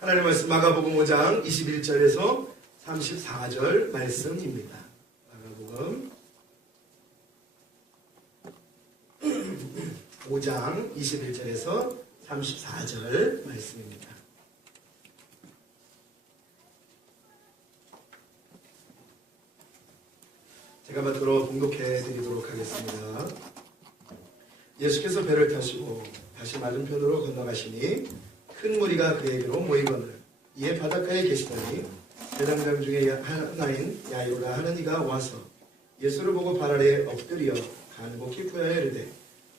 하나님 말씀 마가복음 5장 21절에서 34절 말씀입니다. 마가복음 5장 21절에서 34절 말씀입니다. 제가 받도록 봉독해 드리도록 하겠습니다. 예수께서 배를 타시고 다시 맞은편으로 건너가시니 큰 무리가 그에게로 모이거늘 이에 바닷가에 계시더니 대장장 중에 하나인 야이로라 하는 이가 와서 예수를 보고 발 아래에 엎드려 간곡히 부하여 이르되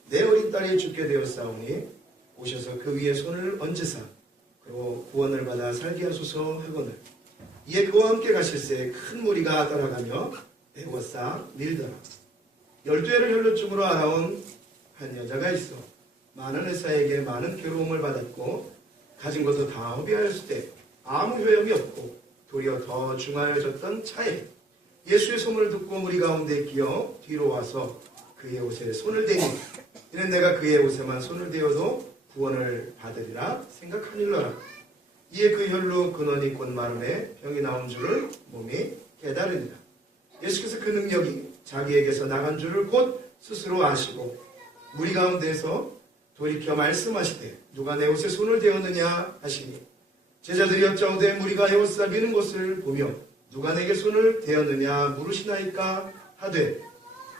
내 어린 딸이 죽게 되었사오니 오셔서 그 위에 손을 얹으사 그로 구원을 받아 살게 하소서 하거늘 이에 그와 함께 가실새 큰 무리가 따라가며 애워싸 밀더라. 12해를 혈루증으로 알아온 한 여자가 있어 많은 의사에게 많은 괴로움을 받았고 가진 것도 다 허비하였을 때 아무 효험이 없고 도리어 더 중하여졌던 차에 예수의 소문을 듣고 무리 가운데 끼어 뒤로 와서 그의 옷에 손을 대니 이는 내가 그의 옷에만 손을 대어도 구원을 받으리라 생각하니라. 이에 그 혈루 근원이 곧 마름에 병이 나온 줄을 몸이 깨달으니라. 예수께서 그 능력이 자기에게서 나간 줄을 곧 스스로 아시고 무리 가운데서 돌이켜 말씀하시되 누가 내 옷에 손을 대었느냐 하시니 제자들이 여짜오되 무리가 에워싸 미는 것을 보며 누가 내게 손을 대었느냐 물으시나이까 하되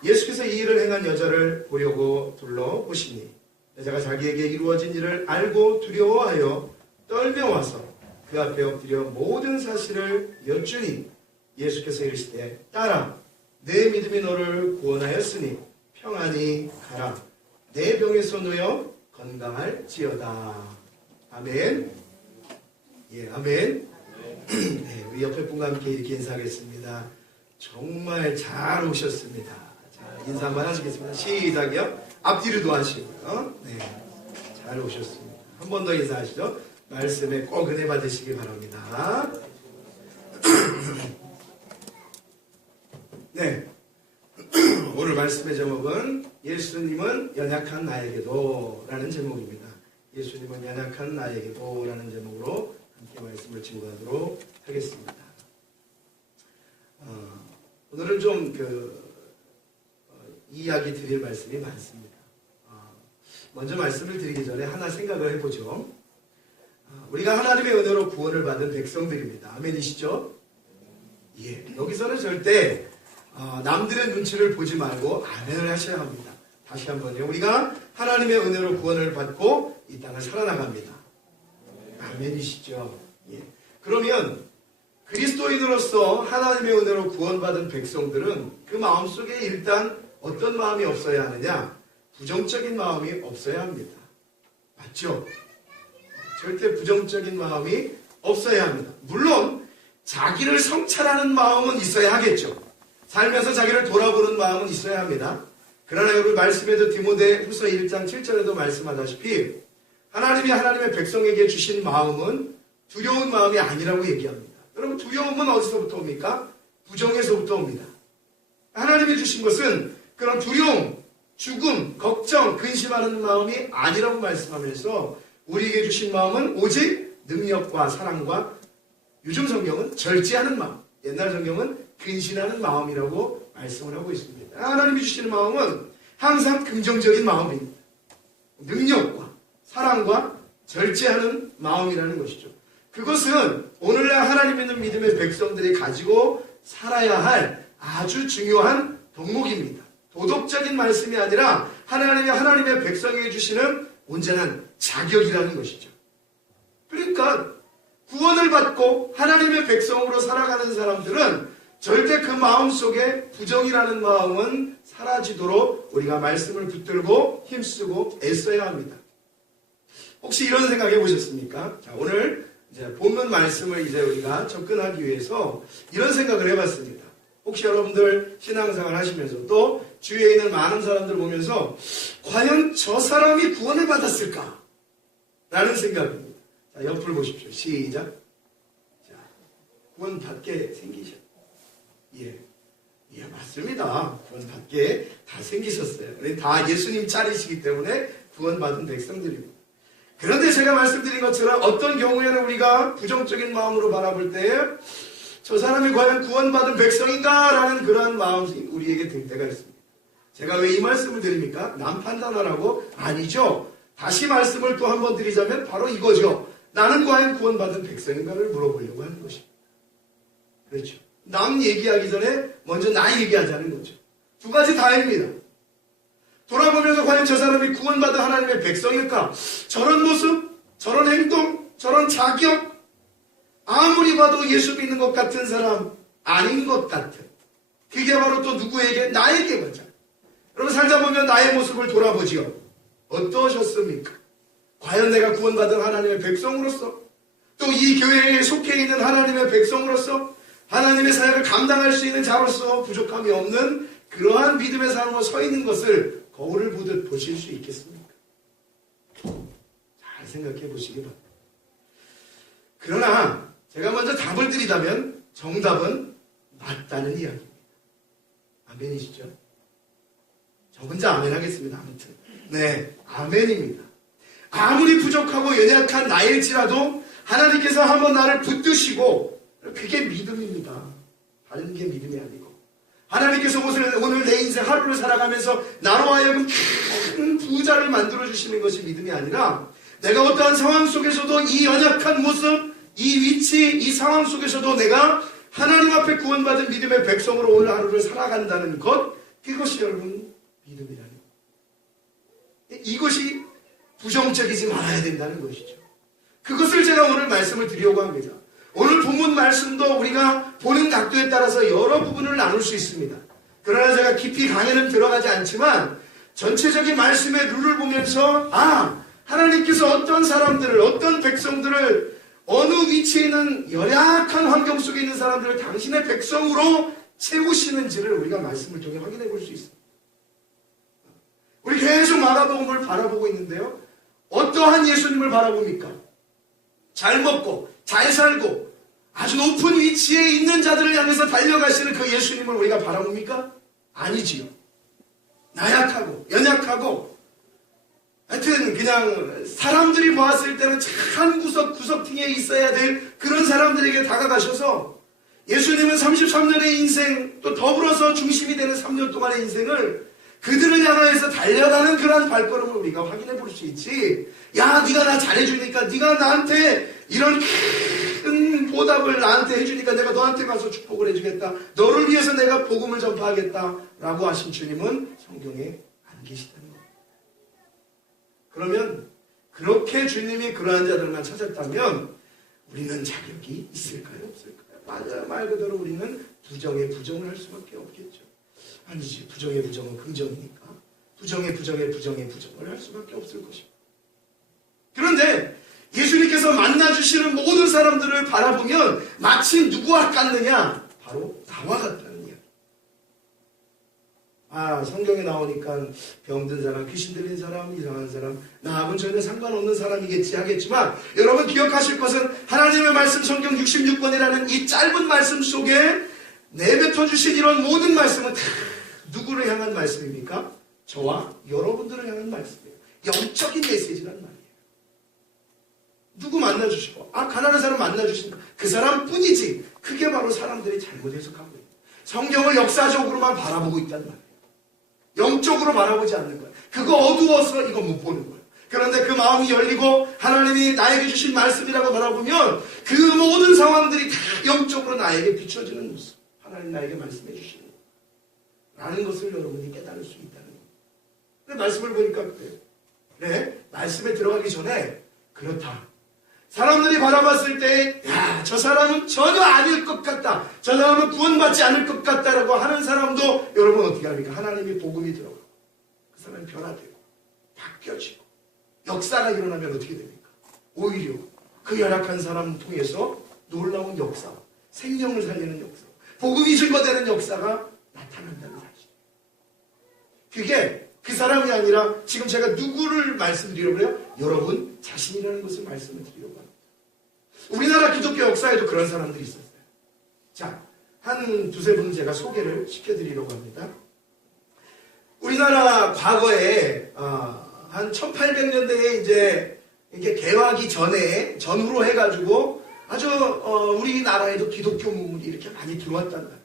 예수께서 이 일을 행한 여자를 보려고 둘러보시니 여자가 자기에게 이루어진 일을 알고 두려워하여 떨며 와서 그 앞에 엎드려 모든 사실을 여쭈니 예수께서 이르시되 딸아 내 믿음이 너를 구원하였으니 평안히 가라. 내 병에서 놓여 건강할지어다. 아멘. 예, 아멘. 네, 우리 옆에 분과 함께 이렇게 인사하겠습니다. 정말 잘 오셨습니다. 자, 인사 한번 하시겠습니다. 시작이요. 앞뒤로도 하시고요. 네, 잘 오셨습니다. 한 번 더 인사하시죠. 말씀에 꼭 은혜 받으시기 바랍니다. 네. 오늘 말씀의 제목은 예수님은 연약한 나에게도 라는 제목입니다. 예수님은 연약한 나에게도 라는 제목으로 함께 말씀을 증거하도록 하겠습니다. 오늘은 좀 이야기 드릴 말씀이 많습니다. 먼저 말씀을 드리기 전에 하나 생각을 해보죠. 우리가 하나님의 은혜로 구원을 받은 백성들입니다. 아멘이시죠? 예. 여기서는 절대 남들의 눈치를 보지 말고 아멘을 하셔야 합니다. 다시 한번요. 우리가 하나님의 은혜로 구원을 받고 이 땅을 살아나갑니다. 아멘이시죠? 예. 그러면 그리스도인으로서 하나님의 은혜로 구원받은 백성들은 그 마음속에 일단 어떤 마음이 없어야 하느냐? 부정적인 마음이 없어야 합니다. 맞죠? 절대 부정적인 마음이 없어야 합니다. 물론 자기를 성찰하는 마음은 있어야 하겠죠. 살면서 자기를 돌아보는 마음은 있어야 합니다. 그러나 여러분 말씀에도 디모데 후서 1장 7절에도 말씀하다시피 하나님이 하나님의 백성에게 주신 마음은 두려운 마음이 아니라고 얘기합니다. 여러분 두려움은 어디서부터 옵니까? 부정에서부터 옵니다. 하나님이 주신 것은 그런 두려움, 죽음, 걱정, 근심하는 마음이 아니라고 말씀하면서 우리에게 주신 마음은 오직 능력과 사랑과 요즘 성경은 절제하는 마음, 옛날 성경은 근신하는 마음이라고 말씀을 하고 있습니다. 하나님이 주시는 마음은 항상 긍정적인 마음입니다. 능력과 사랑과 절제하는 마음이라는 것이죠. 그것은 오늘날 하나님 있는 믿음의 백성들이 가지고 살아야 할 아주 중요한 덕목입니다. 도덕적인 말씀이 아니라 하나님의 백성에게 주시는 온전한 자격이라는 것이죠. 그러니까 구원을 받고 하나님의 백성으로 살아가는 사람들은 절대 그 마음속에 부정이라는 마음은 사라지도록 우리가 말씀을 붙들고 힘쓰고 애써야 합니다. 혹시 이런 생각 해보셨습니까? 자, 오늘 이제 본문 말씀을 이제 우리가 접근하기 위해서 이런 생각을 해봤습니다. 혹시 여러분들 신앙생활 하시면서 또 주위에 있는 많은 사람들 보면서 과연 저 사람이 구원을 받았을까? 라는 생각입니다. 자, 옆을 보십시오. 시작. 자, 구원 받게 생기셨. 예, 맞습니다. 구원 받게 다 생기셨어요. 다 예수님 차례시기 때문에 구원 받은 백성들입니다. 그런데 제가 말씀드린 것처럼 어떤 경우에는 우리가 부정적인 마음으로 바라볼 때에 저 사람이 과연 구원받은 백성인가? 라는 그러한 마음이 우리에게 들 때가 있습니다. 제가 왜 이 말씀을 드립니까? 남 판단하라고? 아니죠. 다시 말씀을 또 한 번 드리자면 바로 이거죠. 나는 과연 구원받은 백성인가를 물어보려고 하는 것입니다. 그렇죠. 남 얘기하기 전에 먼저 나 얘기하자는 거죠. 두 가지 다입니다. 돌아보면서 과연 저 사람이 구원받은 하나님의 백성일까? 저런 모습, 저런 행동, 저런 자격, 아무리 봐도 예수 믿는 것 같은 사람 아닌 것 같은, 그게 바로 또 누구에게? 나에게 보자. 여러분 살다 보면 나의 모습을 돌아보지요. 어떠셨습니까? 과연 내가 구원받은 하나님의 백성으로서, 또 이 교회에 속해 있는 하나님의 백성으로서, 하나님의 사역을 감당할 수 있는 자로서 부족함이 없는 그러한 믿음의 삶으로 서 있는 것을 거울을 보듯 보실 수 있겠습니까? 잘 생각해 보시기 바랍니다. 그러나 제가 먼저 답을 드리자면 정답은 맞다는 이야기입니다. 아멘이시죠? 저 혼자 아멘 하겠습니다. 아무튼 네, 아멘입니다. 아무리 부족하고 연약한 나일지라도 하나님께서 한번 나를 붙드시고, 그게 믿음입니다. 다른 게 믿음이 아니고, 하나님께서 오늘 내 인생 하루를 살아가면서 나로 하여금 큰 부자를 만들어주시는 것이 믿음이 아니라, 내가 어떠한 상황 속에서도 이 연약한 모습, 이 위치, 이 상황 속에서도 내가 하나님 앞에 구원받은 믿음의 백성으로 오늘 하루를 살아간다는 것, 그것이 여러분 믿음이라는 것. 이것이 부정적이지 말아야 된다는 것이죠. 그것을 제가 오늘 말씀을 드리려고 합니다. 오늘 본문 말씀도 우리가 보는 각도에 따라서 여러 부분을 나눌 수 있습니다. 그러나 제가 깊이 강의는 들어가지 않지만 전체적인 말씀의 룰을 보면서 하나님께서 어떤 사람들을, 어떤 백성들을, 어느 위치에 있는 열악한 환경 속에 있는 사람들을 당신의 백성으로 채우시는지를 우리가 말씀을 통해 확인해 볼 수 있습니다. 우리 계속 마가복음을 바라보고 있는데요. 어떠한 예수님을 바라봅니까? 잘 먹고 잘 살고 아주 높은 위치에 있는 자들을 향해서 달려가시는 그 예수님을 우리가 바라봅니까? 아니지요. 나약하고 연약하고 하여튼 그냥 사람들이 보았을 때는 참 구석구석팅에 있어야 될 그런 사람들에게 다가가셔서 예수님은 33년의 인생, 또 더불어서 중심이 되는 3년 동안의 인생을 그들을 향해서 달려가는 그런 발걸음을 우리가 확인해 볼 수 있지. 야, 네가 나 잘해주니까, 네가 나한테 이런 큰 보답을 나한테 해주니까 내가 너한테 가서 축복을 해주겠다, 너를 위해서 내가 복음을 전파하겠다 라고 하신 주님은 성경에 안 계시다는 거예요. 그러면 그렇게 주님이 그러한 자들만 찾았다면 우리는 자격이 있을까요? 없을까요? 맞아요. 말 그대로 우리는 부정에 부정을 할 수밖에 없겠죠. 아니지, 부정의 부정은 긍정이니까 부정의 부정을 할 수밖에 없을 것입니다. 그런데 예수님께서 만나주시는 모든 사람들을 바라보면 마치 누구와 같느냐? 바로 나와 같다는 이야기. 성경에 나오니까 병든 사람, 귀신 들린 사람, 이상한 사람, 나하고는 전혀 상관없는 사람이겠지 하겠지만, 여러분 기억하실 것은 하나님의 말씀 성경 66권이라는 이 짧은 말씀 속에 내뱉어 주신 이런 모든 말씀은 다 누구를 향한 말씀입니까? 저와 여러분들을 향한 말씀이에요. 영적인 메시지란 말이에요. 누구 만나주시고, 가난한 사람 만나주시니까 그 사람뿐이지. 그게 바로 사람들이 잘못 해석하고 있어요. 성경을 역사적으로만 바라보고 있단 말이에요. 영적으로 바라보지 않는 거예요. 그거 어두워서 이거 못 보는 거예요. 그런데 그 마음이 열리고 하나님이 나에게 주신 말씀이라고 바라보면 그 모든 상황들이 다 영적으로 나에게 비춰지는 모습. 하나님 나에게 말씀해 주시는 거예요. 라는 것을 여러분이 깨달을 수 있다는 거예요. 근데 말씀을 보니까 그래요. 그래, 말씀에 들어가기 전에 그렇다. 사람들이 바라봤을 때, 저 사람은 전혀 아닐 것 같다, 저 사람은 구원받지 않을 것 같다라고 하는 사람도 여러분 어떻게 합니까? 하나님의 복음이 들어가고 그 사람이 변화되고 바뀌어지고 역사가 일어나면 어떻게 됩니까? 오히려 그 열악한 사람을 통해서 놀라운 역사, 생명을 살리는 역사, 복음이 증거되는 역사가 나타난다는 사실. 그게 그 사람이 아니라 지금 제가 누구를 말씀드리려고 해요? 여러분 자신이라는 것을 말씀을 드리려고 합니다. 우리나라 기독교 역사에도 그런 사람들이 있었어요. 자, 한 두세 분 제가 소개를 시켜드리려고 합니다. 우리나라 과거에 한 1800년대에 이제 이게 개화기 전후로 해가지고 아주 우리나라에도 기독교 문물이 이렇게 많이 들어왔단 말이에요.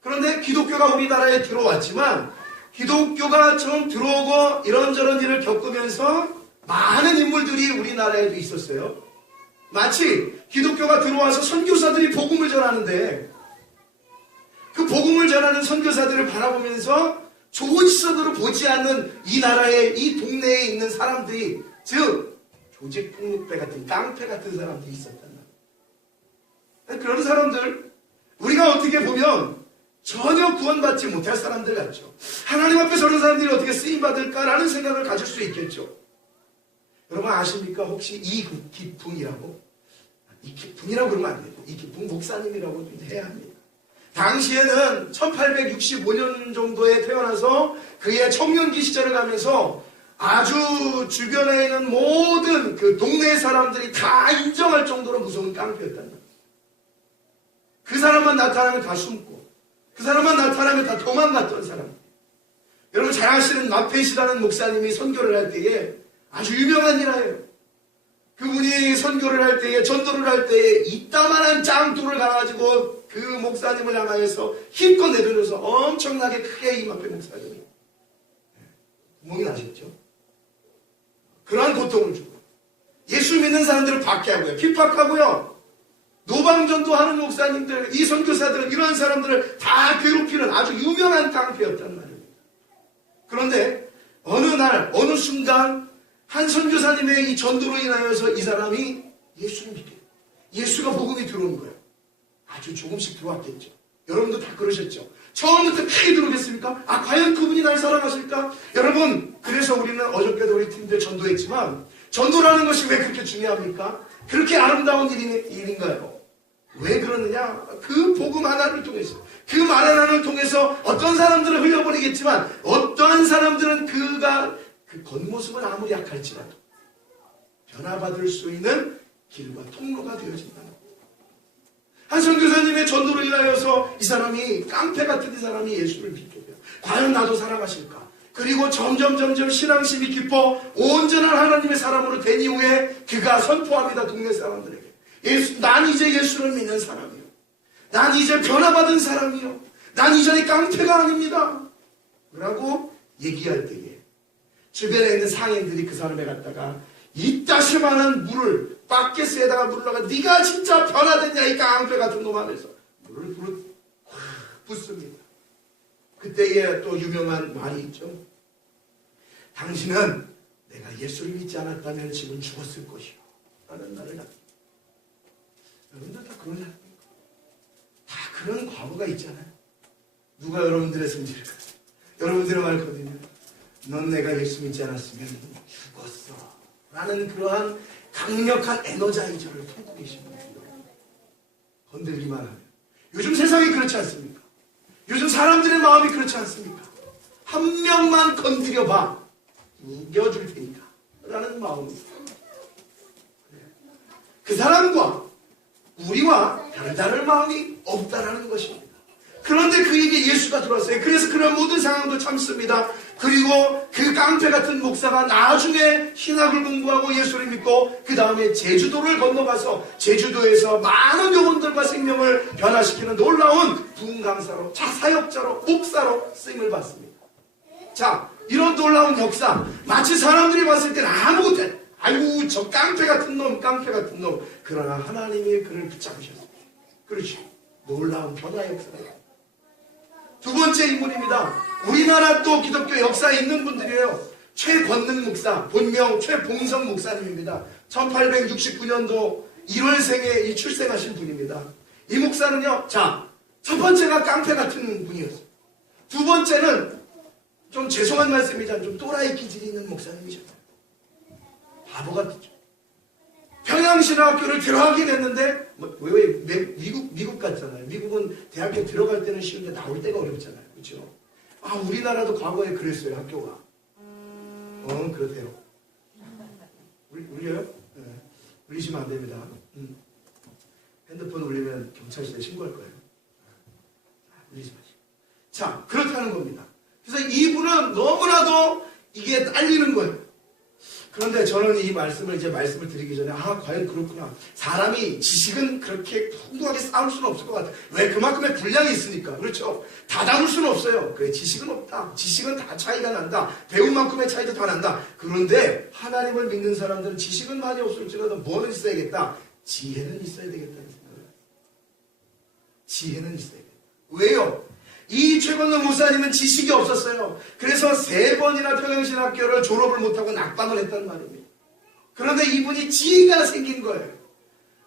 그런데 기독교가 우리나라에 들어왔지만 기독교가 좀 들어오고 이런저런 일을 겪으면서 많은 인물들이 우리나라에도 있었어요. 마치 기독교가 들어와서 선교사들이 복음을 전하는데 그 복음을 전하는 선교사들을 바라보면서 좋은 시선으로 보지 않는 이 나라의 이 동네에 있는 사람들이, 즉 조직폭력배 같은 깡패 같은 사람들이 있었단 말이에요. 그런 사람들, 우리가 어떻게 보면 전혀 구원받지 못할 사람들 같죠. 하나님 앞에 저런 사람들이 어떻게 쓰임받을까라는 생각을 가질 수 있겠죠. 여러분 아십니까? 혹시 이기풍이라고? 이기풍이라고 그러면 안 되죠. 이기풍 목사님이라고 좀 해야 합니다. 당시에는 1865년 정도에 태어나서 그의 청년기 시절을 가면서 아주 주변에 있는 모든 그 동네 사람들이 다 인정할 정도로 무서운 깡패였단 말이에요. 그 사람만 나타나면 다 숨고 그 사람만 나타나면 다 도망갔던 사람. 여러분 잘 아시는 마페시라는 목사님이 선교를 할 때에 아주 유명한 일화예요. 그분이 선교를 할 때에, 전도를 할 때에 이따만한 짱돌을 가가지고 그 목사님을 향하여서 힘껏 내려줘서 엄청나게 크게 이 마페 목사님이 구멍이 나셨죠. 그러한 고통을 주고 예수 믿는 사람들을 박해하고요, 핍박하고요, 노방전도 하는 목사님들, 이 선교사들은 이런 사람들을 다 괴롭히는 아주 유명한 깡패였단 말입니다. 그런데 어느 날 어느 순간 한 선교사님의 이 전도로 인하여서 이 사람이 예수를 믿게 돼요. 예수가 복음이 들어온 거예요. 아주 조금씩 들어왔겠죠. 여러분도 다 그러셨죠. 처음부터 크게 들어오겠습니까? 아, 과연 그분이 날 사랑하실까? 여러분, 그래서 우리는 어저께도 우리 팀들 전도했지만 전도라는 것이 왜 그렇게 중요합니까? 그렇게 아름다운 일인가요? 왜 그러느냐? 그 복음 하나를 통해서, 그 말 하나를 통해서 어떤 사람들은 흘려버리겠지만 어떠한 사람들은 그 겉모습은 아무리 약할지라도 변화받을 수 있는 길과 통로가 되어진다는 겁니다. 한 선교사님의 전도로 인하여서 이 사람이, 깡패 같은 이 사람이 예수를 믿게 돼요. 과연 나도 사랑하실까? 그리고 점점 신앙심이 깊어 온전한 하나님의 사람으로 된 이후에 그가 선포합니다. 동네 사람들에게. 난 이제 예수를 믿는 사람이요. 난 이제 변화받은 사람이요. 난 이전에 깡패가 아닙니다. 라고 얘기할 때에 주변에 있는 상인들이 그 사람에 갖다가 이따시만한 물을, 바켓에다가 물을 넣어가 네가 진짜 변화됐냐 이 깡패 같은 놈 하면서 물을 확 붓습니다. 그때에 또 유명한 말이 있죠. 당신은 내가 예수를 믿지 않았다면 지금 죽었을 것이요 라는 말을 합니다. 여러분들 다 그런 사람입니까? 다 그런 과거가 있잖아요. 누가 여러분들의 성질을 가지고 여러분들의 말 거든요. 넌 내가 예수 믿지 않았으면 죽었어 라는 그러한 강력한 에너자이저를 품고 계십니다. 건들기만 하면. 요즘 세상이 그렇지 않습니까? 요즘 사람들의 마음이 그렇지 않습니까? 한 명만 건드려봐 이겨줄 테니까 라는 마음입니다. 그 사람과 우리와 별다른 마음이 없다라는 것입니다. 그런데 그에게 예수가 들어왔어요. 그래서 그런 모든 상황도 참습니다. 그리고 그 깡패 같은 목사가 나중에 신학을 공부하고 예수를 믿고 그 다음에 제주도를 건너가서 제주도에서 많은 영혼들과 생명을 변화시키는 놀라운 부흥 강사로, 사역자로, 목사로 쓰임을 받습니다. 자, 이런 놀라운 역사, 마치 사람들이 봤을 때는 아무것도 아이고 저 깡패 같은 놈, 깡패 같은 놈. 그러나 하나님이 그를 붙잡으셨습니다. 그렇죠. 놀라운 변화 역사예요. 두 번째 인물입니다. 우리나라 또 기독교 역사에 있는 분들이에요. 최권능 목사, 본명 최봉성 목사님입니다. 1869년도 1월생에 출생하신 분입니다. 이 목사는요, 자, 첫 번째가 깡패 같은 분이었어요. 두 번째는 좀 죄송한 말씀이지만 좀 또라이 기질이 있는 목사님이셨어요. 바보 같죠. 평양신학교를 들어가긴 했는데 왜 미국 같잖아요. 미국은 대학교 들어갈 때는 쉬운데 나올 때가 어렵잖아요. 그렇죠? 아, 우리나라도 과거에 그랬어요. 학교가. 그렇대요. 울려요? 네. 울리시면 안 됩니다. 핸드폰 울리면 경찰서에 신고할 거예요. 울리지 마시고. 자, 그렇다는 겁니다. 그래서 이분은 너무나도 이게 딸리는 거예요. 그런데 저는 이 말씀을 드리기 전에, 과연 그렇구나. 사람이 지식은 그렇게 풍부하게 쌓을 수는 없을 것 같아. 왜? 그만큼의 분량이 있으니까. 그렇죠? 다 담을 수는 없어요. 그래, 지식은 없다. 지식은 다 차이가 난다. 배운 만큼의 차이도 다 난다. 그런데 하나님을 믿는 사람들은 지식은 많이 없을지라도 뭐는 있어야겠다? 지혜는 있어야 되겠다는 생각을 해요. 지혜는 있어야겠다. 왜요? 이 최건도 목사님은 지식이 없었어요. 그래서 3번이나 평양신학교를 졸업을 못하고 낙방을 했단 말입니다. 그런데 이분이 지혜가 생긴 거예요.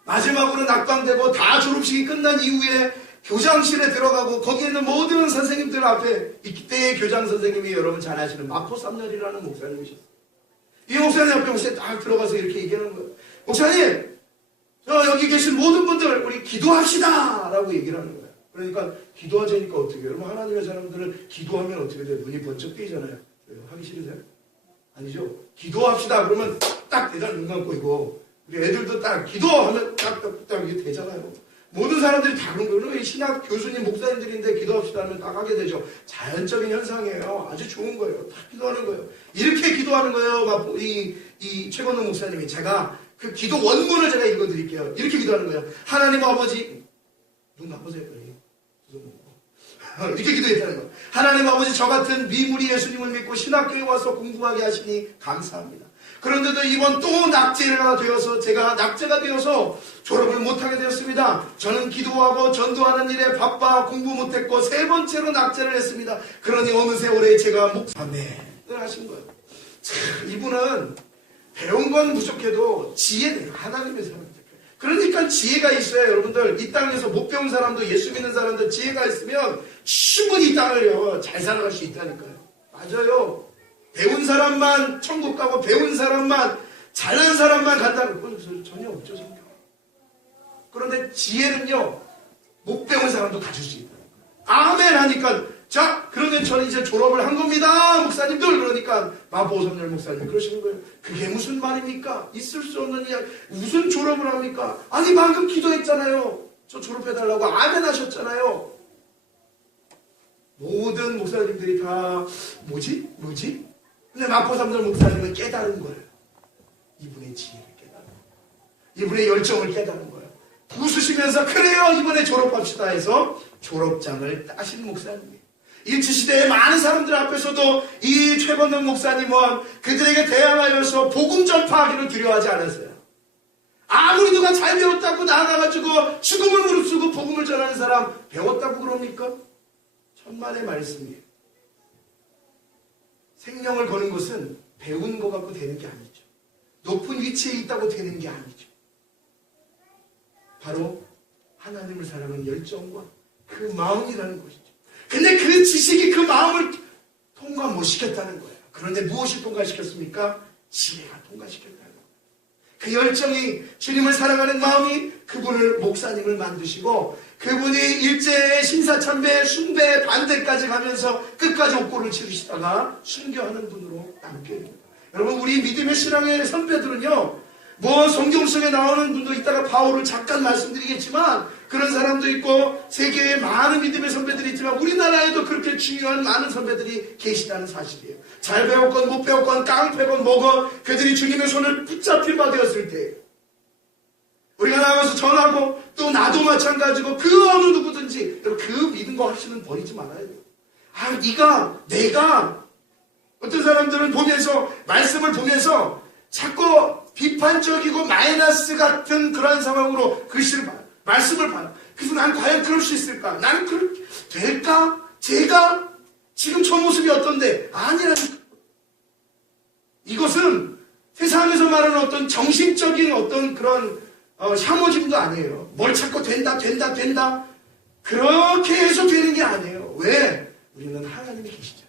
마지막으로 낙방되고 다 졸업식이 끝난 이후에 교장실에 들어가고 거기에 있는 모든 선생님들 앞에 이때의 교장 선생님이 여러분 잘 아시는 마포 3년이라는 목사님이셨어요. 이 목사님 앞에 혹시 딱 들어가서 이렇게 얘기하는 거예요. 목사님, 여기 계신 모든 분들 우리 기도합시다 라고 얘기를 하는 거예요. 그러니까 기도하자니까 어떻게 해요? 여러분 하나님의 사람들은 기도하면 어떻게 돼요? 눈이 번쩍 뜨이잖아요. 하기 싫으세요? 아니죠? 기도합시다 그러면 딱 대단 눈 감고 있고 우리 애들도 딱 기도하면 딱 이게 되잖아요. 모든 사람들이 다 그런 거예요. 신학 교수님 목사님들인데 기도합시다 하면 딱 하게 되죠. 자연적인 현상이에요. 아주 좋은 거예요. 다 기도하는 거예요. 이렇게 기도하는 거예요. 이 최건동 목사님이. 제가 그 기도 원문을 제가 읽어드릴게요. 이렇게 기도하는 거예요. 하나님 아버지, 눈 감으세요. 이렇게 기도했다는 거예요. 하나님 아버지, 저 같은 미무리 예수님을 믿고 신학교에 와서 공부하게 하시니 감사합니다. 그런데도 이번 또 낙제가 되어서 졸업을 못하게 되었습니다. 저는 기도하고 전도하는 일에 바빠 공부 못했고 3번째로 낙제를 했습니다. 그러니 어느 세월에 제가 목사님을 하신 거예요. 참, 이분은 배운 건 부족해도 지혜는 하나님의 사람입니다. 그러니까 지혜가 있어야 여러분들 이 땅에서 못 배운 사람도 예수 믿는 사람도 지혜가 있으면 충분히 이 땅을요 잘 살아갈 수 있다니까요. 맞아요. 배운 사람만 천국 가고 배운 사람만 잘난 사람만 간다는 건 전혀 없죠. 성경. 그런데 지혜는요 못 배운 사람도 가질 수 있다. 아멘 하니까 자 그러면 저는 이제 졸업을 한 겁니다 목사님들. 그러니까 마포 3년 목사님 그러시는 거예요. 그게 무슨 말입니까? 있을 수 없는 이야기. 무슨 졸업을 합니까? 아니 방금 기도했잖아요. 저 졸업해달라고 아멘 하셨잖아요. 모든 목사님들이 다 뭐지? 근데 마포 3년 목사님은 깨달은 거예요. 이분의 지혜를 깨달은 거예요. 이분의 열정을 깨달은 거예요. 웃으시면서 그래요 이번에 졸업합시다 해서 졸업장을 따신 목사님이에요. 일치시대의 많은 사람들 앞에서도 이 최건동 목사님은 그들에게 대항하여서 복음 전파하기를 두려워하지 않았어요. 아무리 누가 잘 배웠다고 나아가가지고 죽음을 무릅쓰고 복음을 전하는 사람 배웠다고 그럽니까? 천만의 말씀이에요. 생명을 거는 것은 배운 거 갖고 되는 게 아니죠. 높은 위치에 있다고 되는 게 아니죠. 바로 하나님을 사랑하는 열정과 그 마음이라는 것이죠. 근데 그 지식이 그 마음을 통과 못 시켰다는 거예요. 그런데 무엇이 통과시켰습니까? 지혜가 통과시켰다는 거예요. 그 열정이 주님을 사랑하는 마음이 그분을 목사님을 만드시고 그분이 일제의 신사참배 숭배 반대까지 가면서 끝까지 옥고를 치르시다가 순교하는 분으로 남게 됩니다. 여러분 우리 믿음의 신앙의 선배들은요 뭐 성경 속에 나오는 분도 이따가 바울을 잠깐 말씀드리겠지만 그런 사람도 있고 세계에 많은 믿음의 선배들이 있지만 우리나라에도 그렇게 중요한 많은 선배들이 계시다는 사실이에요. 잘 배웠건 못 배웠건 깡패건 뭐건 그들이 주님의 손을 붙잡힐 바 되었을 때 우리가 나가서 전하고 또 나도 마찬가지고 그 어느 누구든지 그 믿음과 확신은 버리지 말아야 돼요. 내가 어떤 사람들은 보면서 말씀을 보면서 자꾸 비판적이고 마이너스 같은 그런 상황으로 글씨를 봐요. 말씀을 봐요. 그래서 난 과연 그럴 수 있을까? 나는 그렇게 될까? 제가 지금 저 모습이 어떤데? 아니라니까. 이것은 세상에서 말하는 어떤 정신적인 어떤 그런 샤머짐도 아니에요. 뭘 찾고 된다. 그렇게 해서 되는 게 아니에요. 왜? 우리는 하나님이 계시죠.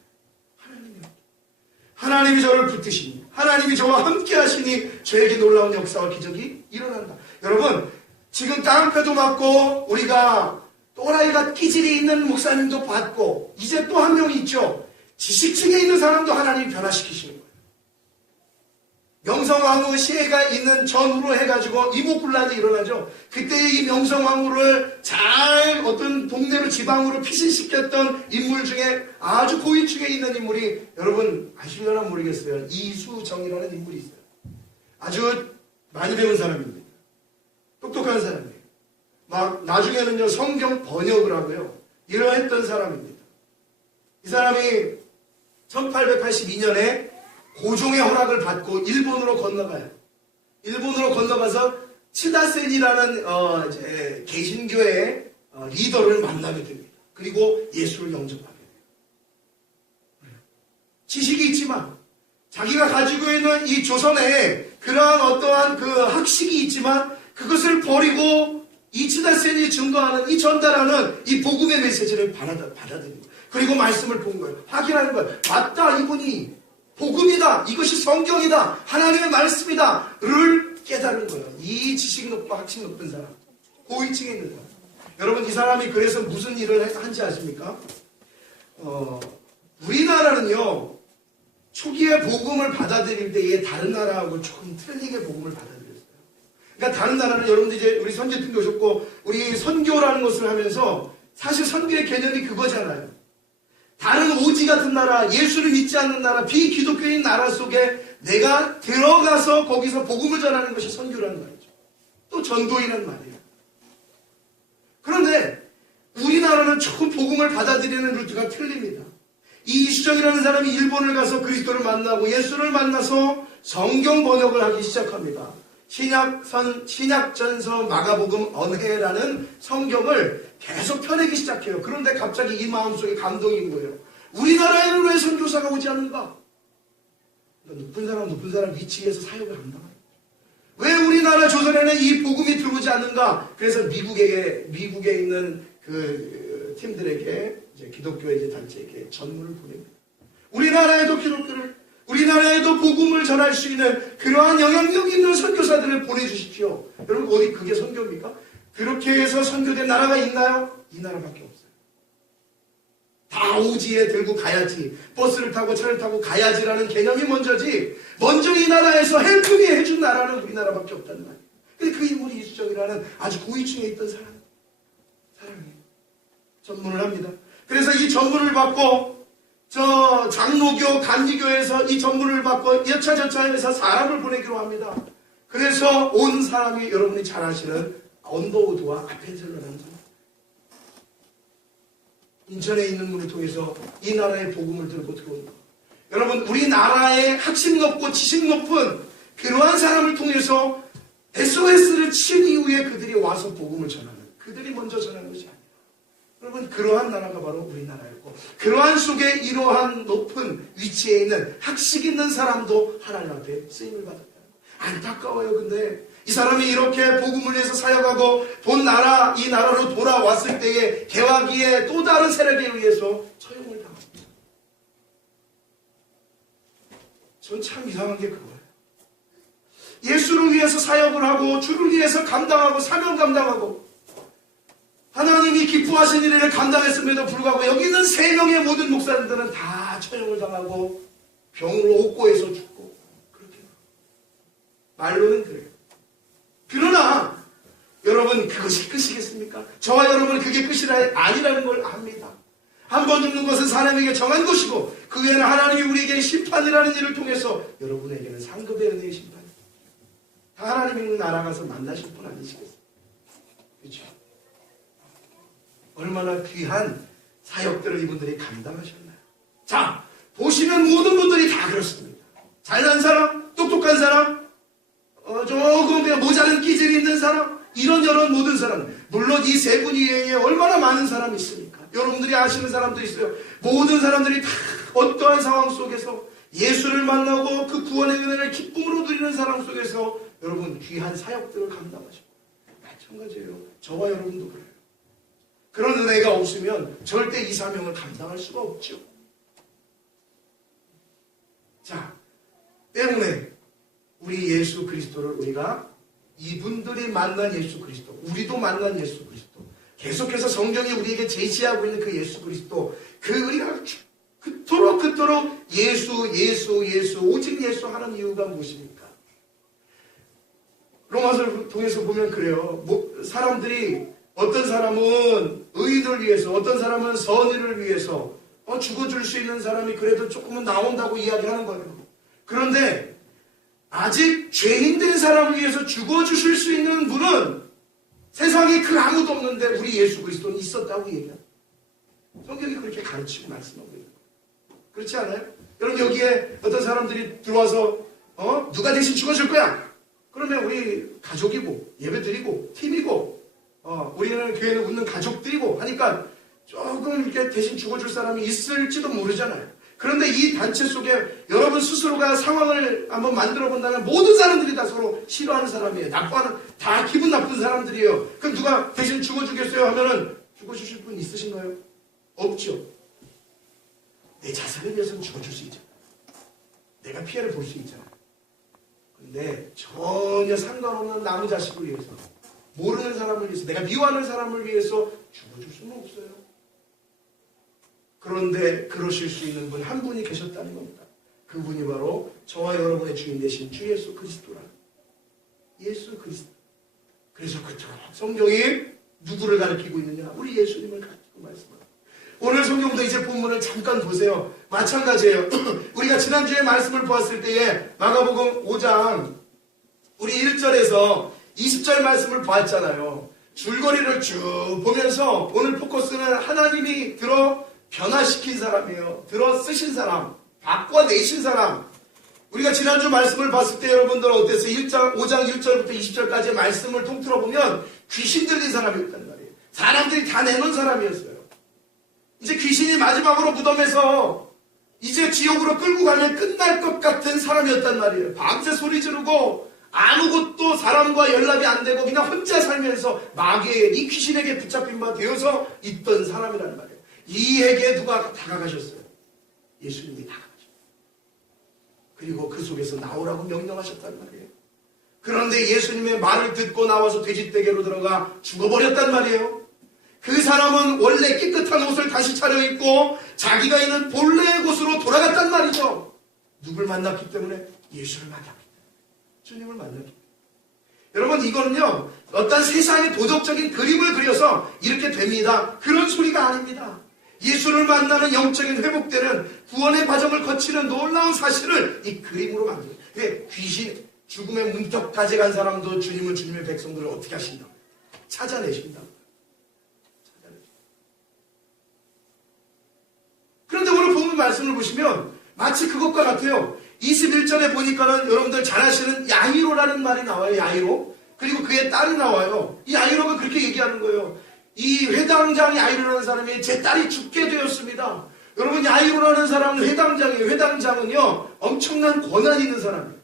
하나님이 저를 붙드시니 하나님이 저와 함께 하시니 저에게 놀라운 역사와 기적이 일어난다. 여러분 지금 깡패도 맞고 우리가 또라이가 끼질이 있는 목사님도 봤고 이제 또 한 명이 있죠. 지식층에 있는 사람도 하나님이 변화시키시는 거예요. 명성황후 시해가 있는 전후로 해가지고 이목군란이 일어나죠. 그때 이 명성황후를 잘 어떤 동네로 지방으로 피신시켰던 인물 중에 아주 고위층에 있는 인물이 여러분 아실려나 모르겠어요. 이수정이라는 인물이 있어요. 아주 많이 배운 사람입니다. 똑똑한 사람이에요. 막 나중에는요 성경 번역을 하고요 이러했던 사람입니다. 이 사람이 1882년에 고종의 허락을 받고 일본으로 건너가요. 일본으로 건너가서 치다센이라는 이제 개신교의 리더를 만나게 됩니다. 그리고 예수를 영접하게 돼요. 지식이 있지만 자기가 가지고 있는 이 조선에 그러한 어떠한 그 학식이 있지만 그것을 버리고 이 치다센이 증거하는 이 전달하는 이 복음의 메시지를 받아들이고 그리고 말씀을 본 거예요. 확인하는 거예요. 맞다, 이분이 복음이다, 이것이 성경이다, 하나님의 말씀이다 를 깨달은 거예요. 이 지식 높고 학식 높은 사람, 고위층에 있는 사람. 여러분, 이 사람이 그래서 무슨 일을 한지 아십니까? 우리나라는요 초기에 복음을 받아들일 때에 다른 나라하고 조금 틀리게 복음을 받아들였어요. 그러니까 다른 나라는 여러분들 이제 우리 선교팀도 오셨고 우리 선교라는 것을 하면서 사실 선교의 개념이 그거잖아요. 다른 오지 같은 나라, 예수를 믿지 않는 나라, 비기독교인 나라 속에 내가 들어가서 거기서 복음을 전하는 것이 선교라는 말이죠. 또 전도인은 말이에요. 그런데 우리나라는 조금 복음을 받아들이는 루트가 틀립니다. 이 이수정이라는 사람이 일본을 가서 그리스도를 만나고 예수를 만나서 성경 번역을 하기 시작합니다. 신약전서 마가복음 언해라는 성경을 계속 펴내기 시작해요. 그런데 갑자기 이 마음속에 감동인 거예요. 우리나라에는 왜 선교사가 오지 않는가? 높은 사람 위치에서 사역을 한다. 왜 우리나라 조선에는 이 복음이 들어오지 않는가? 그래서 미국에 있는 그 팀들에게 이제 기독교의 이제 단체에게 전문을 보냅니다. 우리나라에도 복음을 전할 수 있는 그러한 영향력 있는 선교사들을 보내주십시오. 여러분, 어디 그게 선교입니까? 그렇게 해서 선교된 나라가 있나요? 이 나라밖에 없어요. 다 오지에 들고 가야지, 버스를 타고 차를 타고 가야지라는 개념이 먼저지, 먼저 이 나라에서 헬프미 해준 나라는 우리나라밖에 없다는 말이에요. 근데 그 인물이 이수정이라는 아주 고위층에 있던 사람이에요. 전문을 합니다. 그래서 이 전문을 받고 저 장로교, 감리교에서 이 전문을 받고 여차저차해서 사람을 보내기로 합니다. 그래서 온 사람이 여러분이 잘 아시는 언더우드와 아펜셀러라는 사람. 인천에 있는 분을 통해서 이 나라의 복음을 들고 들어온 거. 여러분, 우리나라의 학식 높고 지식 높은 그러한 사람을 통해서 SOS를 친 이후에 그들이 와서 복음을 전하는, 그들이 먼저 전하는 것이 아니에요. 여러분, 그러한 나라가 바로 우리나라였고, 그러한 속에 이러한 높은 위치에 있는 학식 있는 사람도 하나님 앞에 쓰임을 받았다. 안타까워요. 근데 이 사람이 이렇게 복음을 위해서 사역하고 본 나라, 이 나라로 돌아왔을 때에 개화기에 또 다른 세력에 의해서 처형을 당합니다. 전 참 이상한 게 그거예요. 예수를 위해서 사역을 하고 주를 위해서 감당하고 사명 감당하고 하나님이 기뻐하신 일을 감당했음에도 불구하고 여기 있는 3명의 모든 목사님들은 다 처형을 당하고 병으로 옥고에서 죽고 그렇게 말로는 그래요. 그러나 여러분, 그것이 끝이겠습니까? 저와 여러분은 그게 끝이 아니라는 걸 압니다. 한 번 죽는 것은 사람에게 정한 것이고 그 외에는 하나님이 우리에게 심판이라는 일을 통해서 여러분에게는 상급의 은혜의 심판, 다 하나님이 날아가서 만나실 분 아니시겠어요? 그렇죠? 얼마나 귀한 사역들을 이분들이 감당하셨나요? 자, 보시면 모든 분들이 다 그렇습니다. 잘난 사람, 똑똑한 사람, 조금 모자른 기질이 있는 사람, 이런저런 모든 사람, 물론 이 세 분 이외에 얼마나 많은 사람이 있습니까? 여러분들이 아시는 사람도 있어요. 모든 사람들이 다 어떠한 상황 속에서 예수를 만나고 그 구원의 은혜를 기쁨으로 누리는 사람 속에서 여러분 귀한 사역들을 감당하시고, 마찬가지예요. 저와 여러분도 그래요. 그런 은혜가 없으면 절대 이 사명을 감당할 수가 없죠. 자, 때문에 우리 예수 그리스도를 우리가 이분들이 만난 예수 그리스도, 우리도 만난 예수 그리스도, 계속해서 성경이 우리에게 제시하고 있는 그 예수 그리스도, 그 우리가 그토록 예수 오직 예수 하는 이유가 무엇입니까? 로마서를 통해서 보면 그래요. 사람들이 어떤 사람은 의인을 위해서, 어떤 사람은 선의를 위해서 죽어줄 수 있는 사람이 그래도 조금은 나온다고 이야기하는 거예요. 그런데 아직 죄인 된 사람을 위해서 죽어주실 수 있는 분은 세상에 그 아무도 없는데 우리 예수 그리스도는 있었다고 얘기합니다. 성경이 그렇게 가르치고 말씀하고 있는 거예요. 그렇지 않아요? 여러분 여기에 어떤 사람들이 들어와서 누가 대신 죽어줄 거야? 그러면 우리 가족이고 예배드리고 팀이고 우리는 교회는 웃는 가족들이고 하니까 조금 이렇게 대신 죽어줄 사람이 있을지도 모르잖아요. 그런데 이 단체 속에 여러분 스스로가 상황을 한번 만들어 본다면 모든 사람들이 다 서로 싫어하는 사람이에요. 나빠하는, 다 기분 나쁜 사람들이에요. 그럼 누가 대신 죽어주겠어요? 하면은 죽어주실 분 있으신가요? 없죠. 내 자산을 위해서는 죽어줄 수 있잖아. 내가 피해를 볼 수 있잖아. 근데 전혀 상관없는 남의 자식을 위해서, 모르는 사람을 위해서, 내가 미워하는 사람을 위해서 죽어줄 수는 없어요. 그런데 그러실 수 있는 분 한 분이 계셨다는 겁니다. 그분이 바로 저와 여러분의 주인 되신 주 예수 그리스도라는 예수 그리스도. 그래서 그토록 성경이 누구를 가리키고 있느냐? 우리 예수님을 가리키고 말씀합니다. 오늘 성경도 이제 본문을 잠깐 보세요. 마찬가지예요. 우리가 지난주에 말씀을 보았을 때에 마가복음 5장 우리 1절에서 20절 말씀을 보았잖아요. 줄거리를 쭉 보면서 오늘 포커스는 하나님이 변화시킨 사람이에요. 쓰신 사람, 바꿔내신 사람. 우리가 지난주 말씀을 봤을 때 여러분들 어땠어요? 5장 1절부터 20절까지 말씀을 통틀어 보면 귀신 들린 사람이었단 말이에요. 사람들이 다 내놓은 사람이었어요. 이제 귀신이 마지막으로 무덤에서 이제 지옥으로 끌고 가면 끝날 것 같은 사람이었단 말이에요. 밤새 소리 지르고 아무것도 사람과 연락이 안 되고 그냥 혼자 살면서 마귀의 이 귀신에게 붙잡힌 바 되어서 있던 사람이란 말이에요. 이에게 누가 다가가셨어요? 예수님이 다가가셨어요. 그리고 그 속에서 나오라고 명령하셨단 말이에요. 그런데 예수님의 말을 듣고 나와서 돼지떼개로 들어가 죽어버렸단 말이에요. 그 사람은 원래 깨끗한 옷을 다시 차려입고 자기가 있는 본래의 곳으로 돌아갔단 말이죠. 누굴 만났기 때문에? 예수를 만났기 때문에. 주님을 만났기 때문에. 여러분 이거는요 어떤 세상의 도덕적인 그림을 그려서 이렇게 됩니다. 그런 소리가 아닙니다. 예수를 만나는 영적인 회복되는 구원의 과정을 거치는 놀라운 사실을 이 그림으로 만들어요. 귀신, 죽음의 문턱까지 간 사람도 주님은 주님의 백성들을 어떻게 하신다? 찾아내신다. 그런데 오늘 본문 말씀을 보시면 마치 그것과 같아요. 21절에 보니까는 여러분들 잘 아시는 야이로라는 말이 나와요. 야이로. 그리고 그의 딸이 나와요. 이 야이로가 그렇게 얘기하는 거예요. 이 회당장 야이로라는 사람이 제 딸이 죽게 되었습니다. 여러분 야이로라는 사람은 회당장이에요. 회당장은요 엄청난 권한이 있는 사람이에요.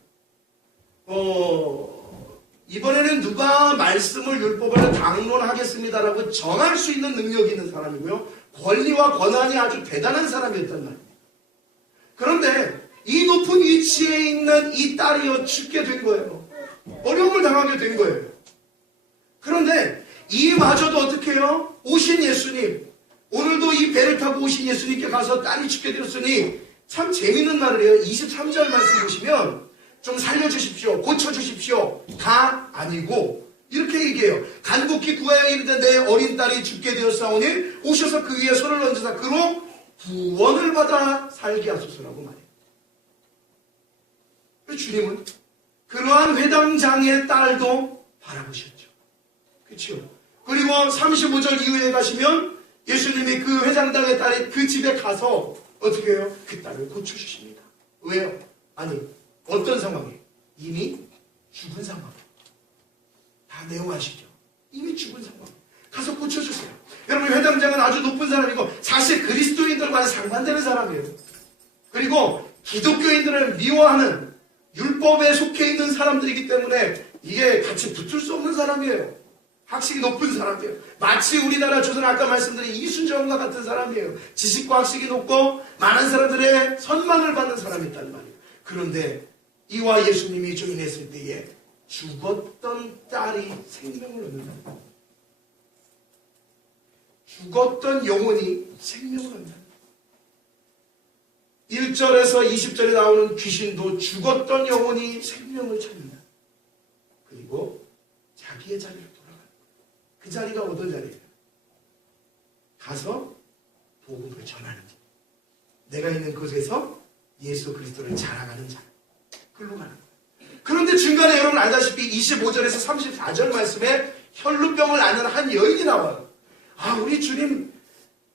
이번에는 누가 말씀을 율법을 당론하겠습니다라고 정할 수 있는 능력이 있는 사람이고요. 권리와 권한이 아주 대단한 사람이었단 말이에요. 그런데 이 높은 위치에 있는 이 딸이요 죽게 된 거예요. 어려움을 당하게 된 거예요. 그런데 이마저도 어떻게 해요? 오신 예수님, 오늘도 이 배를 타고 오신 예수님께 가서 딸이 죽게 되었으니 참 재밌는 말을 해요. 23절 말씀 보시면 좀 살려주십시오, 고쳐주십시오 가 아니고 이렇게 얘기해요. 간곡히 구하여 이르되 내 어린 딸이 죽게 되었사오니 오셔서 그 위에 손을 얹으사 그로 구원을 받아 살게 하소서라고 말해요. 주님은 그러한 회당장의 딸도 바라보셨죠. 그렇죠? 그리고 35절 이후에 가시면 예수님이 그 회장당의 딸이 그 집에 가서 어떻게 해요? 그 딸을 고쳐주십니다. 왜요? 아니 어떤 상황이에요? 이미 죽은 상황. 다 내용 아시죠? 이미 죽은 상황. 가서 고쳐주세요. 여러분 회당장은 아주 높은 사람이고 사실 그리스도인들과는 상반되는 사람이에요. 그리고 기독교인들을 미워하는 율법에 속해 있는 사람들이기 때문에 이게 같이 붙을 수 없는 사람이에요. 학식이 높은 사람이에요. 마치 우리나라 조선 아까 말씀드린 이순정과 같은 사람이에요. 지식과 학식이 높고 많은 사람들의 선망을 받는 사람이 있단 말이에요. 그런데 이와 예수님이 조인했을 때에 죽었던 딸이 생명을 얻는다. 죽었던 영혼이 생명을 얻는다. 1절에서 20절에 나오는 귀신도 죽었던 영혼이 생명을 찾는다. 그리고 자기의 자리를 돌아가는 거예요. 그 자리가 어떤 자리예요? 가서 복음을 전하는 자리. 내가 있는 곳에서 예수 그리스도를 자랑하는 자리. 글로 가는 거예요. 그런데 중간에 여러분 알다시피 25절에서 34절 말씀에 혈루병을 앓는 한 여인이 나와요. 아, 우리 주님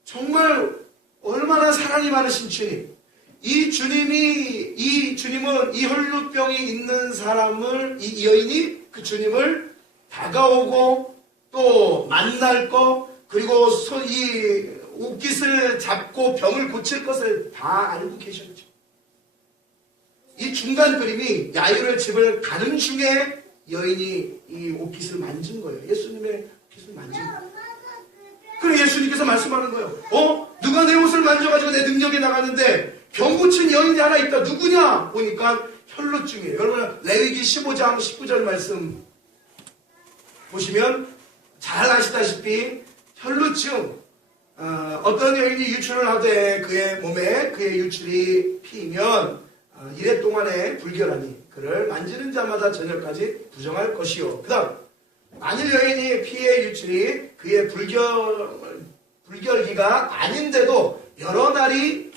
정말 얼마나 사랑이 많으신 주님. 이 주님은 이 혈루병이 있는 사람을, 이 여인이 그 주님을 다가오고 또 만날 거, 그리고 이 옷깃을 잡고 병을 고칠 것을 다 알고 계셨죠. 이 중간 그림이 야이로의 집을 가는 중에 여인이 이 옷깃을 만진 거예요. 예수님의 옷깃을 만진 거예요. 그럼 예수님께서 말씀하는 거예요. 누가 내 옷을 만져가지고 내 능력이 나갔는데 병 고친 여인이 하나 있다. 누구냐? 보니까 혈루증이에요. 여러분 레위기 15장 19절 말씀 보시면 잘 아시다시피 혈루증, 어떤 여인이 유출을 하되 그의 몸에 그의 유출이 피면 이래 동안에 불결하니 그를 만지는 자마다 저녁까지 부정할 것이요. 그 다음 만일 여인이 피의 유출이 그의 불결기가 아닌데도 여러 날이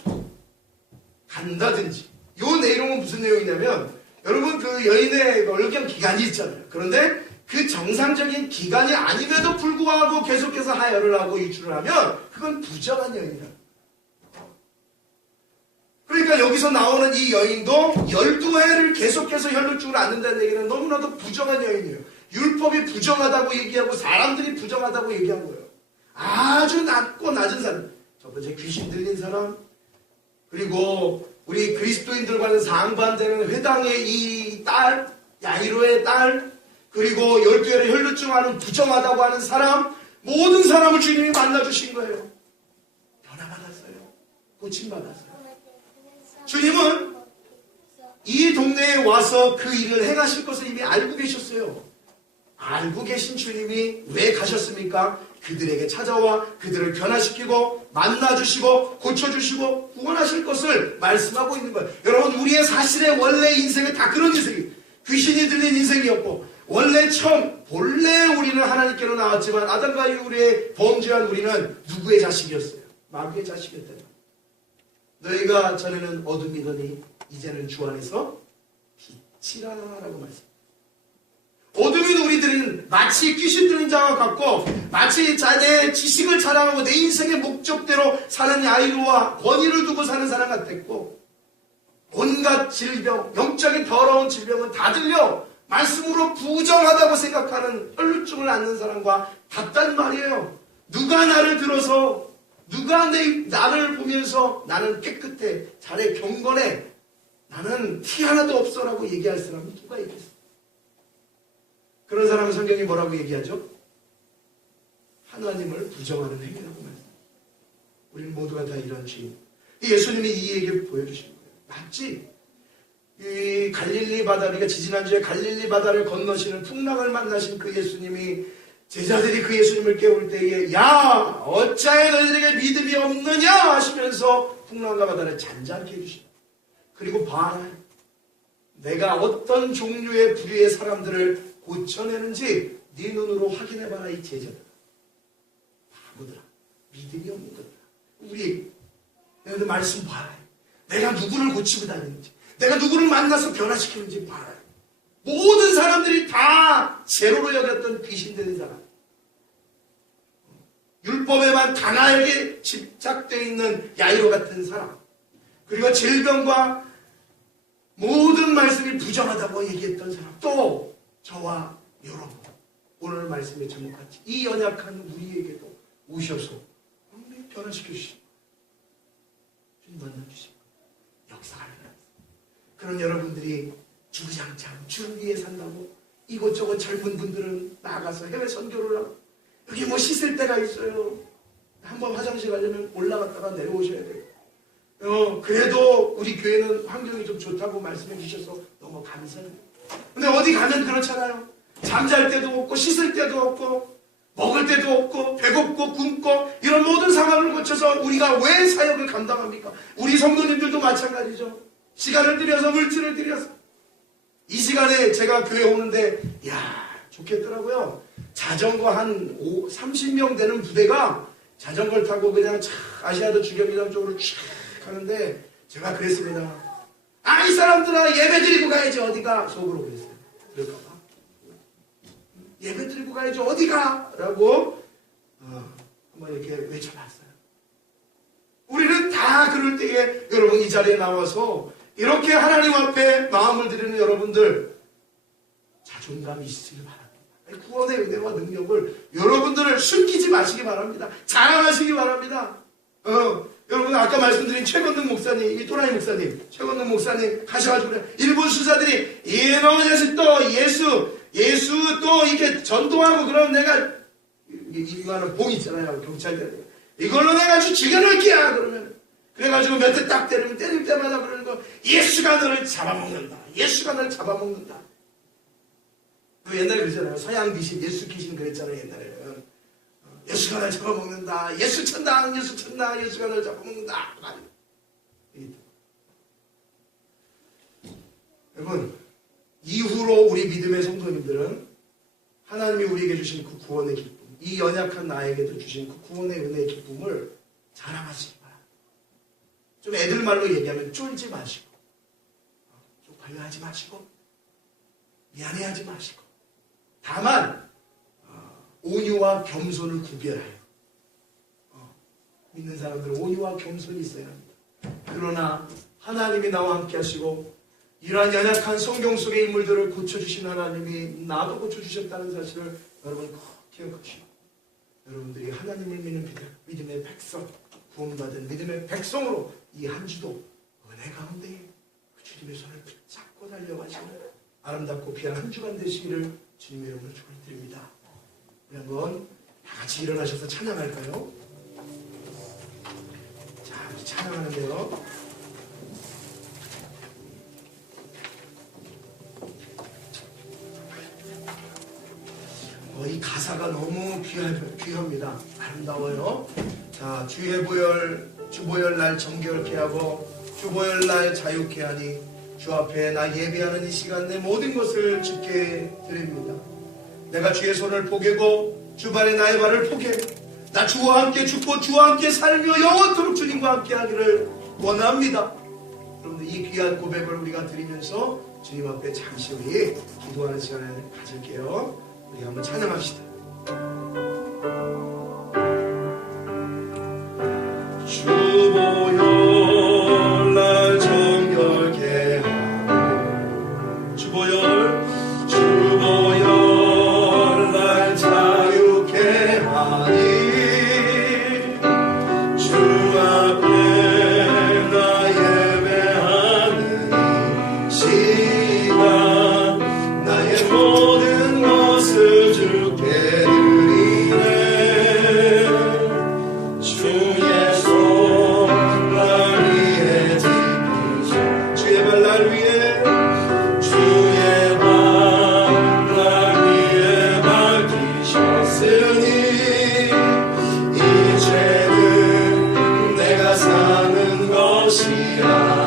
간다든지, 요 내용은 무슨 내용이냐면 여러분 그 여인의 월경 기간이 있잖아요. 그런데 그 정상적인 기간이 아님에도 불구하고 계속해서 하혈을 하고 유출을 하면 그건 부정한 여인이다. 그러니까 여기서 나오는 이 여인도 12회를 계속해서 혈루증을 앓는다는 얘기는 너무나도 부정한 여인이에요. 율법이 부정하다고 얘기하고 사람들이 부정하다고 얘기한 거예요. 아주 낮고 낮은 사람. 첫 번째 귀신 들린 사람, 그리고 우리 그리스도인들과는 상반되는 회당의 이 딸, 야이로의 딸, 그리고 12회를 혈루증하는 부정하다고 하는 사람, 모든 사람을 주님이 만나주신 거예요. 변화받았어요. 고침받았어요. 주님은 이 동네에 와서 그 일을 행하실 것을 이미 알고 계셨어요. 알고 계신 주님이 왜 가셨습니까? 그들에게 찾아와 그들을 변화시키고 만나주시고 고쳐주시고 구원하실 것을 말씀하고 있는 거예요. 여러분 우리의 사실의 원래 인생은 다 그런 인생이에요. 귀신이 들린 인생이었고 본래 우리는 하나님께로 나왔지만 아담과 이후에 범죄한 우리는 누구의 자식이었어요? 마귀의 자식이었다. 너희가 전에는 어둠이더니 이제는 주 안에서 빛이라라고 말씀. 어둠인 우리들은 마치 귀신 들린 자와 같고 마치 내 지식을 자랑하고 내 인생의 목적대로 사는 야이로와 권위를 두고 사는 사람 같았고 온갖 질병, 영적인 더러운 질병은 다 들려 말씀으로 부정하다고 생각하는 혈루증을 앓는 사람과 같단 말이에요. 누가 나를 들어서 누가 나를 보면서 나는 깨끗해, 잘해, 경건해, 나는 티 하나도 없어라고 얘기할 사람은 누가 있겠어? 그런 사람은 성경이 뭐라고 얘기하죠? 하나님을 부정하는 행위라고 말합니다. 우리는 모두가 다 이런 죄인. 예수님이 이 얘기를 보여주신 거예요. 맞지? 이 갈릴리 바다, 우리가 지지난주에 갈릴리 바다를 건너시는 풍랑을 만나신 그 예수님이 제자들이 그 예수님을 깨울 때에 야 어찌하여 너희들에게 믿음이 없느냐 하시면서 풍랑과 바다를 잔잔케 해주십니다. 그리고 봐라, 내가 어떤 종류의 부류의 사람들을 고쳐내는지 네 눈으로 확인해봐라. 이 제자들 바보들아, 믿음이 없는 것들아. 우리 너희들 말씀 봐라. 내가 누구를 고치고 다니는지, 내가 누구를 만나서 변화시키는지 봐라. 모든 사람들이 다 제로로 여겼던 귀신 들린 사람, 율법에만 강하게 집착되어 있는 야이로 같은 사람, 그리고 질병과 모든 말씀이 부정하다고 얘기했던 사람, 또 저와 여러분 오늘 말씀의 제목같이 이 연약한 우리에게도 오셔서 변화시켜 주시고 주님 만나주시고 역사하는 그런 여러분들이 주구장창 주 위에 산다고 이곳저곳 젊은 분들은 나가서 해외 선교를 하고 여기 뭐 씻을 때가 있어요. 한번 화장실 가려면 올라갔다가 내려오셔야 돼요. 그래도 우리 교회는 환경이 좀 좋다고 말씀해 주셔서 너무 감사해요. 근데 어디 가면 그렇잖아요. 잠잘 때도 없고 씻을 때도 없고 먹을 때도 없고 배고프고 굶고 이런 모든 상황을 거쳐서 우리가 왜 사역을 감당합니까? 우리 성도님들도 마찬가지죠. 시간을 들여서 물질을 들여서 이 시간에 제가 교회 오는데 야 좋겠더라고요. 자전거 한 30명 되는 부대가 자전거를 타고 그냥 아시아도 주경기장 쪽으로 쫙 가는데 제가 그랬습니다. 이 사람들아 예배 드리고 가야지 어디가, 속으로 그랬어요. 그럴까봐. 예배 드리고 가야지 어디가? 라고 한번 이렇게 외쳐봤어요. 우리는 다 그럴 때에 여러분 이 자리에 나와서 이렇게 하나님 앞에 마음을 드리는 여러분들 자존감이 있으길 바랍니다. 구원의 은혜와 능력을 여러분들을 숨기지 마시기 바랍니다. 자랑하시기 바랍니다. 여러분 아까 말씀드린 최건능 목사님, 이 또라이 목사님, 최건능 목사님 가셔가지고 일본 수사들이 이놈의 자식 또 예수 또 이렇게 전도하고 그럼 내가 이거는 봉 있잖아요. 경찰들 이걸로 내가 아주 죽여놓을 게야 그러면 그래가지고 몇 대 딱 때리면 때릴 때마다 그러는 거 예수가 너를 잡아먹는다. 예수가 너를 잡아먹는다. 그 옛날에 그러잖아요. 서양 귀신, 예수 귀신 그랬잖아요. 옛날에는 예수가 날 잡아먹는다. 예수 천당, 예수 천당, 예수가 날 잡아먹는다. 여러분 이후로 우리 믿음의 성도님들은 하나님이 우리에게 주신 그 구원의 기쁨, 이 연약한 나에게도 주신 그 구원의 은혜의 기쁨을 자랑하시기 바랍니다. 좀 애들 말로 얘기하면 쫄지 마시고 쪽팔려 하지 마시고 미안해하지 마시고 다만 온유와 겸손을 구별하여 믿는 사람들은 온유와 겸손이 있어야 합니다. 그러나 하나님이 나와 함께 하시고 이러한 연약한 성경 속의 인물들을 고쳐주신 하나님이 나도 고쳐주셨다는 사실을 여러분 꼭 기억하시고 여러분들이 하나님을 믿는 믿음의 백성, 구원받은 믿음의 백성으로 이 한 주도 은혜 가운데 그 주님의 손을 붙잡고 달려가시는 아름답고 귀한 한 주간 되시기를 주님의 이름으로 축원드립니다. 우리 한번 다 같이 일어나셔서 찬양할까요? 자, 우리 찬양하는데요. 이 가사가 너무 귀합니다. 아름다워요. 자, 주보혈 날 정결케 하고 주보혈 날 자유케 하니 주 앞에 나 예배하는 이 시간 내 모든 것을 주께 드립니다. 내가 주의 손을 포개고 주 발에 나의 발을 포개 나 주와 함께 죽고 주와 함께 살며 영원토록 주님과 함께 하기를 원합니다. 여러분들 이 귀한 고백을 우리가 드리면서 주님 앞에 잠시 후에 기도하는 시간을 가질게요. 우리 한번 찬양합시다. 주보혈 날 정결케 하고 주보혈 날 자유케 하니 주 앞에 나 예배하는 이 시간 나의 모든 것을 주께 드리네. 주의 손 날 위해 지키시 주의 발 날 위해 주의 발 날 위해 밝히셨으니 이제는 내가 사는 것이 아니라